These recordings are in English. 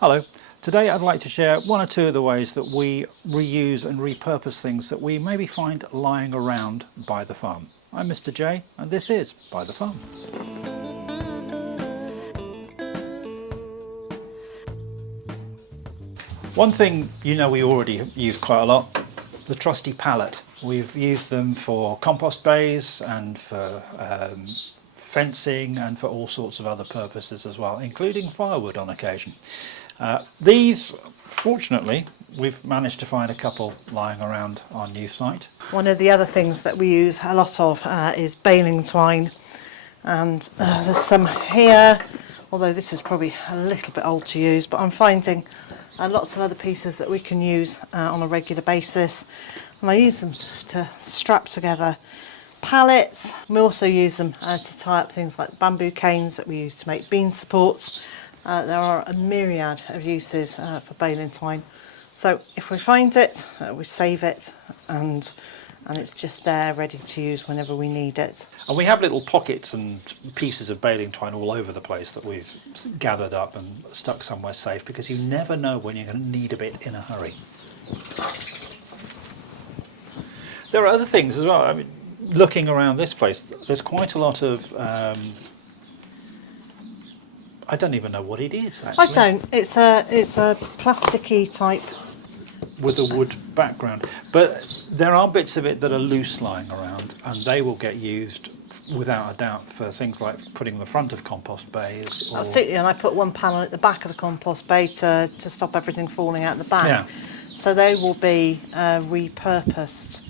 Hello. Today I'd like to share one or two of the ways that we reuse and repurpose things that we maybe find lying around by the farm. I'm Mr. J and this is By the Farm. One thing you know we already use quite a lot, the trusty pallet. We've used them for compost bays and for fencing and for all sorts of other purposes as well, including firewood on occasion. These, fortunately, we've managed to find a couple lying around our new site. One of the other things that we use a lot of is baling twine, and there's some here, although this is probably a little bit old to use, but I'm finding lots of other pieces that we can use on a regular basis, and I use them to strap together pallets. We also use them to tie up things like bamboo canes that we use to make beam supports. There are a myriad of uses for baling twine. So if we find it, we save it, and it's just there ready to use whenever we need it. And we have little pockets and pieces of baling twine all over the place that we've gathered up and stuck somewhere safe, because you never know when you're going to need a bit in a hurry. There are other things as well. I mean, looking around this place, there's quite a lot of I don't even know what it is, actually. I don't. It's a plasticky type with a wood background, but there are bits of it that are loose lying around, and they will get used without a doubt for things like putting the front of compost bays. Or... Absolutely, and I put one panel at the back of the compost bay to stop everything falling out the back. Yeah. So they will be repurposed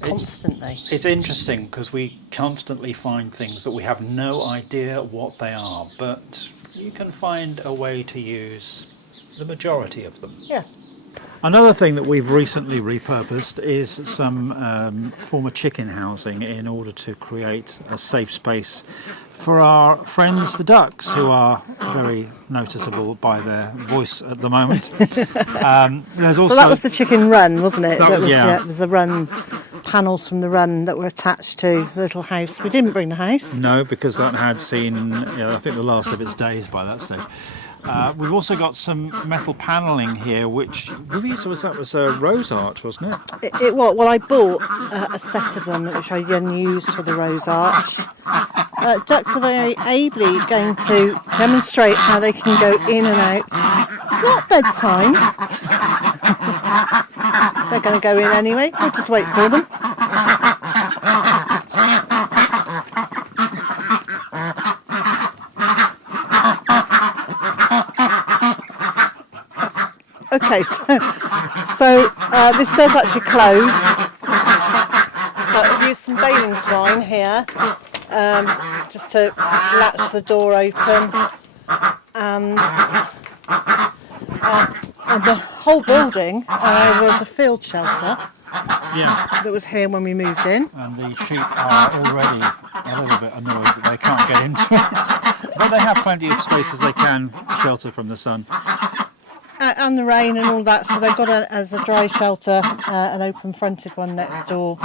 constantly. It's interesting because we constantly find things that we have no idea what they are, but you can find a way to use the majority of them. Yeah. Another thing that we've recently repurposed is some former chicken housing in order to create a safe space for our friends the ducks, who are very noticeable by their voice at the moment. There's also, so that was the chicken run, wasn't it? That was, yeah. It was the run panels from the run that were attached to the little house. We didn't bring the house. No, because that had seen, I think, the last of its days by that stage. We've also got some metal panelling here, which that was a rose arch, wasn't it? It was. Well, I bought a set of them, which I then used for the rose arch. Ducks are very ably going to demonstrate how they can go in and out. It's not bedtime. They're going to go in anyway. We'll just wait for them. Okay, so this does actually close. So I've used some baling twine here just to latch the door open, and the whole building was a field shelter. Yeah. That was here when we moved in. And the sheep are already a little bit annoyed that they can't get into it, but they have plenty of space as they can shelter from the sun. And the rain and all that, so they've got as a dry shelter, an open fronted one next door.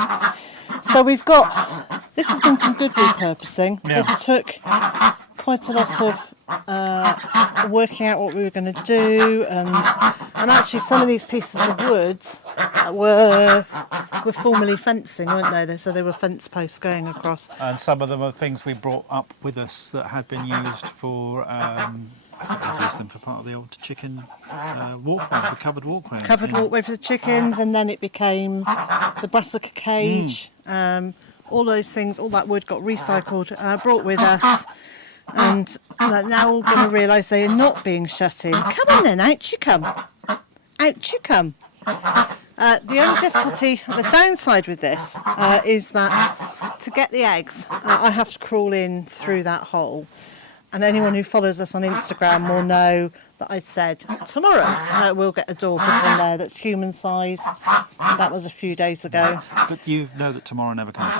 So we've got, this has been some good repurposing. Yeah. This took quite a lot of working out what we were going to do, and actually some of these pieces of wood were formerly fencing, weren't they? So they were fence posts going across. And some of them are things we brought up with us that had been used for I think we used them for part of the old chicken walkway, the covered walkway. Covered walkway for the chickens, and then it became the brassica cage. All those things, all that wood got recycled, brought with us, and they're now all going to realise they are not being shut in. Come on then, out you come. Out you come. The only difficulty, the downside with this, is that to get the eggs, I have to crawl in through that hole. And anyone who follows us on Instagram will know that I said tomorrow we'll get a door put on there that's human size. That was a few days ago. But you know that tomorrow never comes.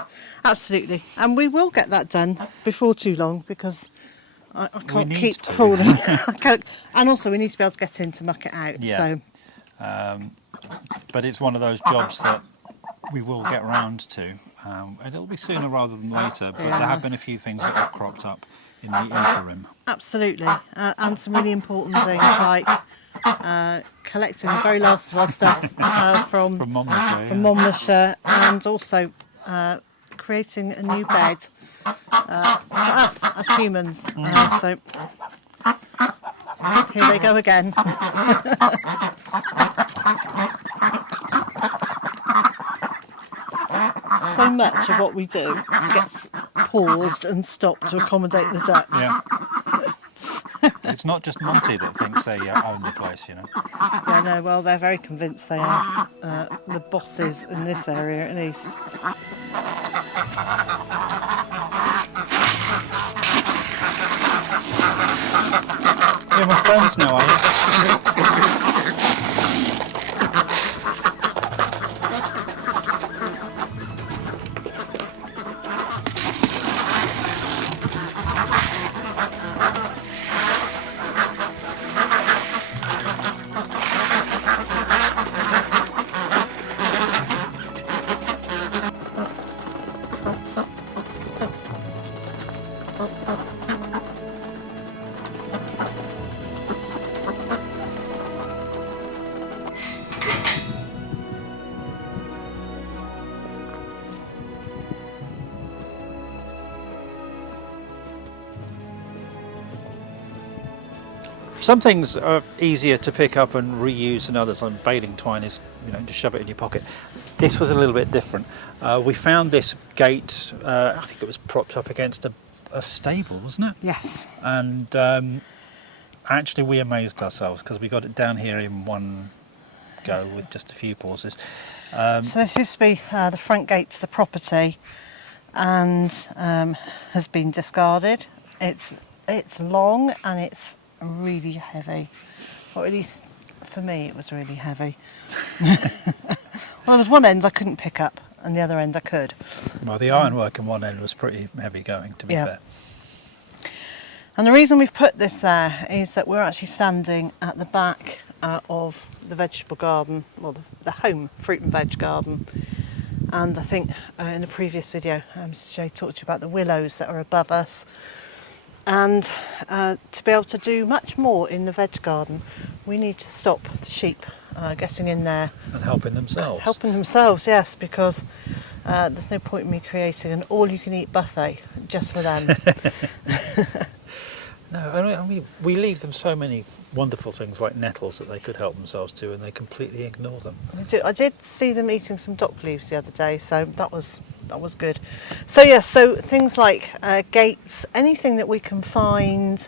Absolutely. And we will get that done before too long, because I can't keep to. crawling. I can't, and also we need to be able to get in to muck it out. Yeah. So. But it's one of those jobs that we will get round to. And it'll be sooner rather than later, but there have been a few things that have cropped up in the interim. Absolutely, and some really important things like collecting the very last of our stuff from Monmouthshire, and also creating a new bed for us as humans. So here they go again. So much of what we do gets paused and stopped to accommodate the ducks. Yeah. It's not just Monty that thinks they own the place, you know. Yeah, no, well, they're very convinced they are the bosses in this area, at least. You're my friends now, are you? Some things are easier to pick up and reuse than others. Like baling twine is, you know, just shove it in your pocket. This was a little bit different. We found this gate, I think it was propped up against a stable, wasn't it? Yes. And actually we amazed ourselves because we got it down here in one go with just a few pauses. So this used to be the front gate to the property, and has been discarded. It's long and it's really heavy, or at least for me it was really heavy. Well, there was one end I couldn't pick up and the other end I could. Well, the ironwork in one end was pretty heavy going, to be fair. And the reason we've put this there is that we're actually standing at the back of the vegetable garden, well, the home fruit and veg garden. And I think in a previous video Mr. J talked to you about the willows that are above us. And to be able to do much more in the veg garden, we need to stop the sheep getting in there. And helping themselves. Helping themselves, yes, because there's no point in me creating an all-you-can-eat buffet just for them. No, I mean, we leave them so many wonderful things like nettles that they could help themselves to, and they completely ignore them. I did see them eating some dock leaves the other day, so that was good. So yes, so things like gates, anything that we can find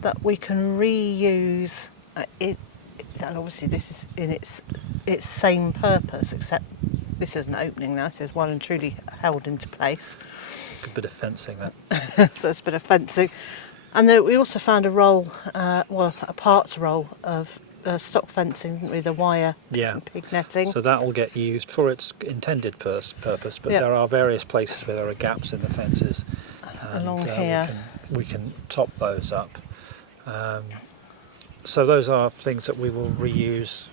that we can reuse. And obviously this is in its same purpose, except this is an opening now. This is well and truly held into place. A bit of fencing there. So it's a bit of fencing. And then we also found a roll, a parts roll of stock fencing, didn't we? The wire and pig netting. So that will get used for its intended purpose, but there are various places where there are gaps in the fences. And, along here. We can top those up. So those are things that we will reuse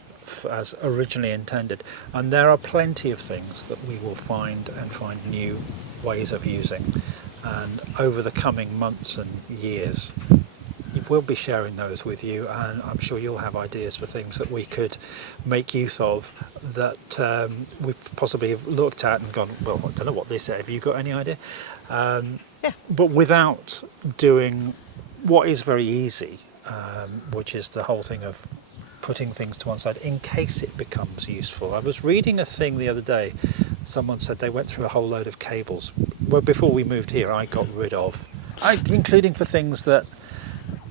as originally intended. And there are plenty of things that we will find new ways of using. And over the coming months and years, we'll be sharing those with you, and I'm sure you'll have ideas for things that we could make use of that we possibly have looked at and gone, well, I don't know what this is. Have you got any idea? But without doing what is very easy, which is the whole thing of putting things to one side in case it becomes useful. I was reading a thing the other day. Someone said they went through a whole load of cables. Well, before we moved here, I got rid of, including for things that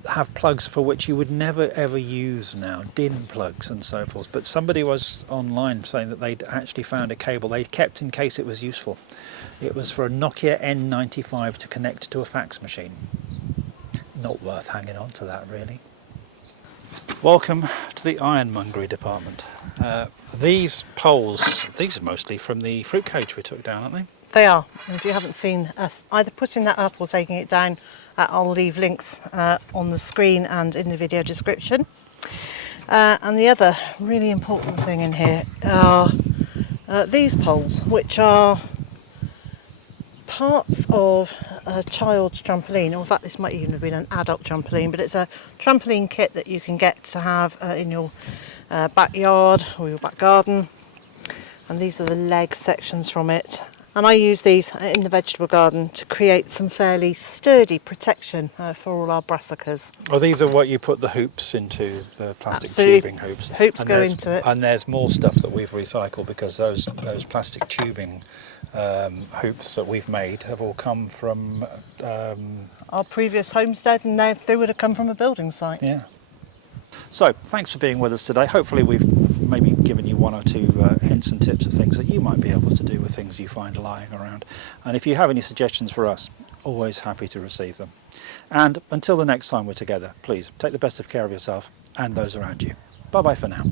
have plugs for which you would never ever use now, DIN plugs and so forth. But somebody was online saying that they'd actually found a cable they'd kept in case it was useful. It was for a Nokia N95 to connect to a fax machine. Not worth hanging on to that, really. Welcome to the ironmongery department. These poles, these are mostly from the fruit cage we took down, aren't they? They are. And if you haven't seen us either putting that up or taking it down, I'll leave links on the screen and in the video description. And the other really important thing in here are these poles, which are parts of a child's trampoline, or in fact this might even have been an adult trampoline, but it's a trampoline kit that you can get to have in your backyard or your back garden. And these are the leg sections from it. And I use these in the vegetable garden to create some fairly sturdy protection for all our brassicas. Well, these are what you put the hoops into, the plastic Absolutely. tubing hoops. Hoops And go there's- into it. And there's more stuff that we've recycled, because those plastic tubing hoops that we've made have all come from... Our previous homestead, and they would have come from a building site. yeah. So, thanks for being with us today. Hopefully we've maybe given you one or two hints and tips of things that you might be able to do with things you find lying around. And if you have any suggestions for us, always happy to receive them. And until the next time we're together, please take the best of care of yourself and those around you. Bye bye for now.